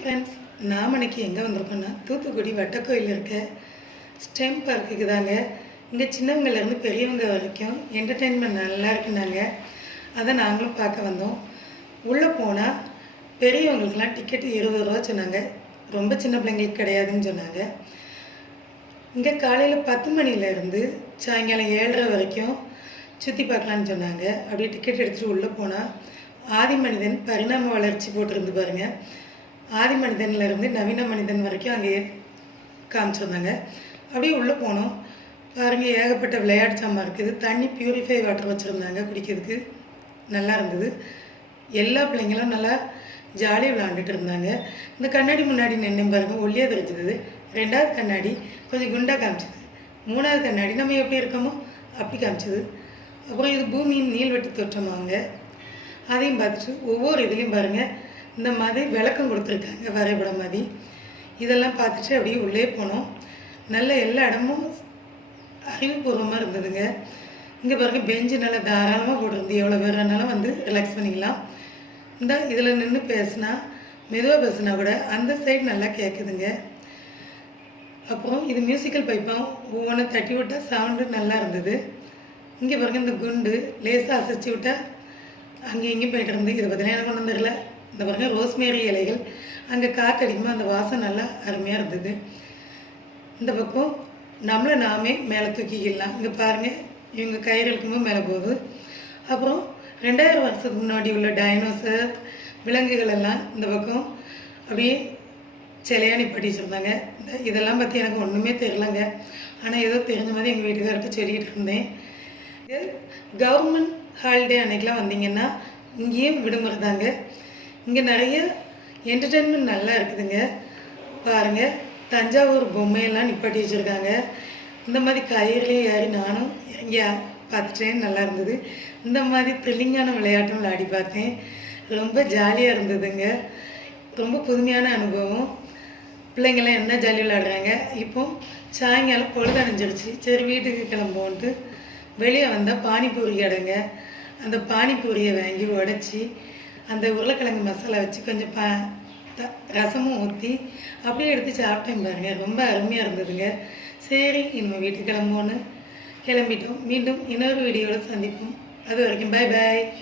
Friends நாம் இன்னைக்கு எங்கே வந்திருக்கோன்னா தூத்துக்குடி வட்டக்கோயில் இருக்க ஸ்டெம் பார்க்குக்கு தாங்க. இங்கே சின்னவங்கலேருந்து பெரியவங்க வரைக்கும் என்டர்டெயின்மெண்ட் நல்லா இருக்குனாங்க அதை நாங்களும் பார்க்க வந்தோம். உள்ளே போனால் பெரியவங்களுக்கெல்லாம் டிக்கெட்டு இருபது ரூபா சொன்னாங்க. ரொம்ப சின்ன பிள்ளைங்களுக்கு கிடையாதுன்னு சொன்னாங்க. இங்கே காலையில் பத்து மணிலேருந்து சாயங்காலம் ஏழரை வரைக்கும் சுற்றி பார்க்கலான்னு சொன்னாங்க. அப்படியே டிக்கெட் எடுத்துகிட்டு உள்ளே போனால் ஆதி மனிதன் பரிணாம வளர்ச்சி போட்டிருந்து பாருங்கள் ஆதி மனிதன்லேருந்து நவீன மனிதன் வரைக்கும் அங்கே காமிச்சிருந்தாங்க. அப்படியே உள்ளே போனோம். பாருங்கள் ஏகப்பட்ட விளையாட்டு சாமான் இருக்குது. தண்ணி பியூரிஃபை வாட்டர் வச்சுருந்தாங்க குடிக்கிறதுக்கு. நல்லா இருந்தது. எல்லா பிள்ளைங்களும் நல்லா ஜாலியாக விளாண்டுட்டு இருந்தாங்க. இந்த கண்ணாடி முன்னாடி நின்று பாருங்கள் ஒல்லியாக தெரிஞ்சது. ரெண்டாவது கண்ணாடி கொஞ்சம் குண்டாக காமிச்சது. மூணாவது கண்ணாடி நம்ம எப்படி இருக்கோமோ அப்படி காமிச்சது. அப்புறம் இது பூமியின் நீள்வெட்டு தோற்றமாங்க. அதையும் பார்த்துட்டு ஒவ்வொரு இதுலேயும் பாருங்கள் இந்த மாதிரி விளக்கம் கொடுத்துருக்காங்க வரைபடம் மாதிரி. இதெல்லாம் பார்த்துட்டு அப்படியே உள்ளே போனோம். நல்ல எல்லா இடமும் அறிவுபூர்வமாக இருந்ததுங்க. இங்கே பாருங்க பெஞ்சு நல்லா தாராளமாக போட்டிருந்து எவ்வளோ பேர் வேணாலும் வந்து ரிலாக்ஸ் பண்ணிக்கலாம். இந்த இதில் நின்று பேசுனா மெதுவாக பேசுனா கூட அந்த சைடு நல்லா கேட்குதுங்க அப்புறம் இது மியூசிக்கல் பைப்பாக ஒவ்வொன்றும் தட்டி விட்டால் சவுண்டு நல்லா இருந்தது. இங்கே பாருங்க இந்த குண்டு லேசாக அசைச்சு விட்டா அங்கேயும் இங்கேயும் போயிட்டு இருந்து இதை பற்றினா எனக்கு ஒன்றும் தெரில இந்த பாருங்க ரோஸ்மேரி இலைகள் அங்கே காற்றடிக்கும்போது அந்த வாசம் நல்லா அருமையாக இருந்தது. இந்த பக்கம் நம்மளை நாமே மேலே தூக்கிக்கலாம். இங்கே பாருங்கள் இவங்க கயிறு இழுக்கும்போது மேலே போகுது. அப்புறம் ரெண்டாயிரம் வருஷத்துக்கு முன்னாடி உள்ள டைனோசர் விலங்குகள் எல்லாம் இந்த பக்கம் அப்படியே சிலையாணி நிப்பாட்டி இந்த இதெல்லாம் பற்றி எனக்கு ஒன்றுமே தெரிலங்க ஆனால் ஏதோ தெரிஞ்ச மாதிரி எங்கள் வீட்டுக்கார்ட்ட சொல்லிகிட்டு இருந்தேன். இது கவர்மெண்ட் ஹாலிடே அன்னைக்கெலாம் வந்தீங்கன்னா இங்கேயும் விடுமுறை தாங்க இங்கே நிறைய என்டர்டெயின்மெண்ட் நல்லா இருக்குதுங்க. பாருங்கள் தஞ்சாவூர் பொம்மையெல்லாம் நிப்பாட்டி வச்சுருக்காங்க. இந்த மாதிரி கயிறுலேயே ஏறி நானும் இங்கே பார்த்துட்டேன் நல்லா இருந்தது. இந்த மாதிரி த்ரில்லிங்கான விளையாட்டும் விளையாடி பார்த்தேன். ரொம்ப ஜாலியாக இருந்ததுங்க. ரொம்ப புதுமையான அனுபவம். பிள்ளைங்கள்லாம் என்ன ஜாலி விளையாடுறாங்க? இப்போ சாயங்காலம் பொழுது அணிஞ்சிருச்சு. சரி வீட்டுக்கு கிளம்புவோன்ட்டு வெளியே வந்தால் பானிபூரி கடைங்க. அந்த பானிபூரியை வாங்கி உடச்சி அந்த உருளைக்கிழங்கு மசாலா வச்சு கொஞ்சம் பா த- ரசமும் ஊற்றி அப்படியே எடுத்து சாப்பிட்டேன் பாருங்கள் ரொம்ப அருமையாக இருந்ததுங்க. சரி இனிமேல் வீட்டுக்கு கிளம்புவோன்னு கிளம்பிட்டோம். மீண்டும் இன்னொரு வீடியோவில் சந்திப்போம். அது வரைக்கும் பை பாய்